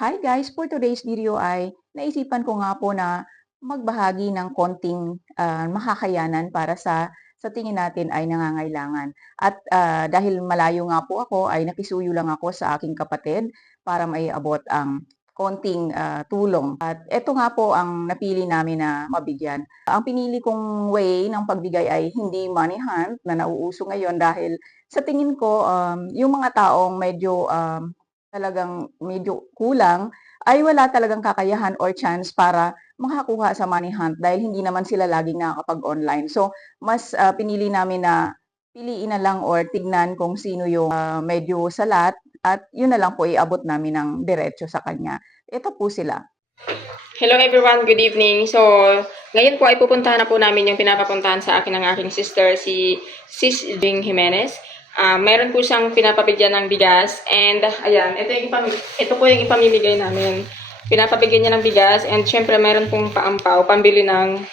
Hi guys! For today's video ay naisipan ko nga po na magbahagi ng konting makakayanan para sa tingin natin ay nangangailangan. At dahil malayo nga po ako ay nakisuyo lang ako sa aking kapatid para maiabot ang konting tulong. At eto nga po ang napili namin na mabigyan. Ang pinili kong way ng pagbigay ay hindi money hunt na nauuso ngayon dahil sa tingin ko yung mga taong medyo talagang medyo kulang, ay wala talagang kakayahan or chance para makakuha sa money hunt dahil hindi naman sila laging nakakapag-online. So, mas pinili namin na piliin na lang or tignan kung sino yung medyo salat at yun na lang po iabot namin ng diretso sa kanya. Ito po sila. Hello everyone, good evening. So, ngayon po ay pupuntahan na po namin yung pinapapuntahan sa akin ng aking sister, si Sis Jing Jimenez. Meron po siyang pinapabigyan ng bigas and ayan, ito po yung ipamimigay namin. Pinapabigyan niya ng bigas and syempre meron pong paampaw, pambili ng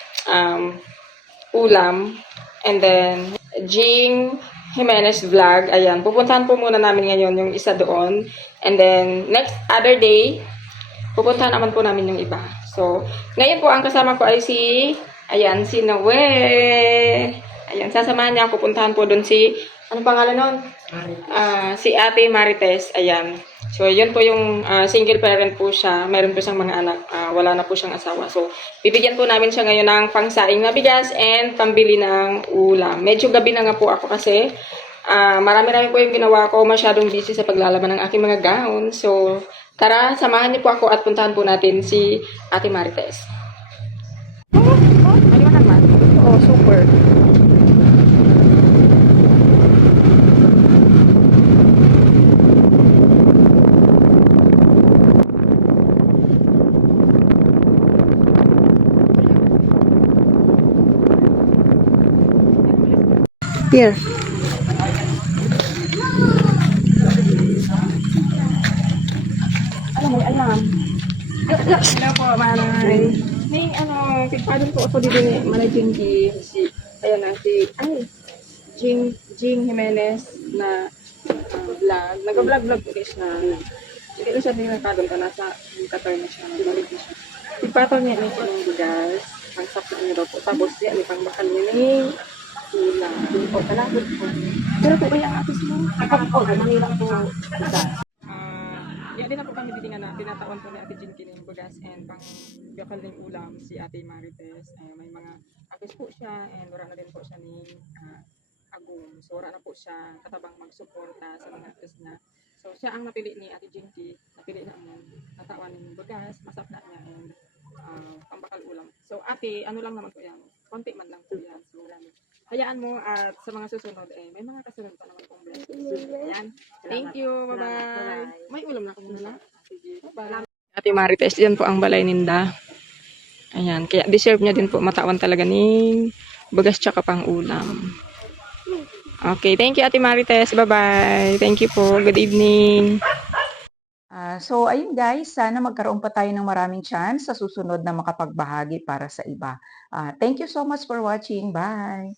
ulam. And then, Jing Jimenez Vlog, ayan, pupuntahan po muna namin ngayon yung isa doon. And then, next other day, pupuntahan naman po namin yung iba. So, ngayon po ang kasama ko ay si Noe. Ayan, sasamahan niya ako, pupuntahan po doon si, ano pangalan nun? Si Ate Marites. Ayan. So, yun po yung single parent po siya. Meron po siyang mga anak. Wala na po siyang asawa. So, bibigyan po namin siya ngayon ng pangsaing na bigas and pambili ng ulam. Medyo gabi na nga po ako kasi marami-rami po yung ginawa ko. Masyadong busy sa paglalaban ng aking mga gown. So, tara, samahan niyo po ako at puntahan po natin si Ate Marites. Maliwanag man? Oh, super. Here. Alam. Hello po, Manay. May pigpadon po ako dito ni Manay si Jing Jimenez na vlog. Nag-vlog po siya. Hindi ko siya din nagpadon ka nasa Qatar na siya. Nagbalik na siya. Pigpadon niya ni ng bigas. Ang sakit niya daw po. Tapos niya, may pangbakal niya ni ulam. O, kalabot po. Pero po ba yung atis mo? Kapag po, Manila po. Yan din na po kami titingan na tinatawan po ni Ate Jinky ng bugas and pang bakal ng ulam si Ate Marites. May mga apis po siya and wala na din po siya ni Agum. So wala na po siya katabang magsuporta sa mga apis niya. So siya ang napili ni Ate Jinky. Napili na ang natawan ng bugas, masak na niya and pambakal ulam. So ate, ano lang naman po yan. Konti man lang po yan. So hayaan mo at sa mga susunod may mga kasunod pa naman pong blessings. Ayan. Thank you. Bye-bye. May ulam na ako muna. Sige. Bye-bye. Ate Marites, yan po ang balay ninda. Ayan. Kaya deserve niya din po matawan talaga ng bagas tsaka pang ulam. Okay. Thank you, Ate Marites. Bye-bye. Thank you po. Good evening. So, ayun guys, sana magkaroon pa tayo ng maraming chance sa susunod na makapagbahagi para sa iba. Thank you so much for watching. Bye!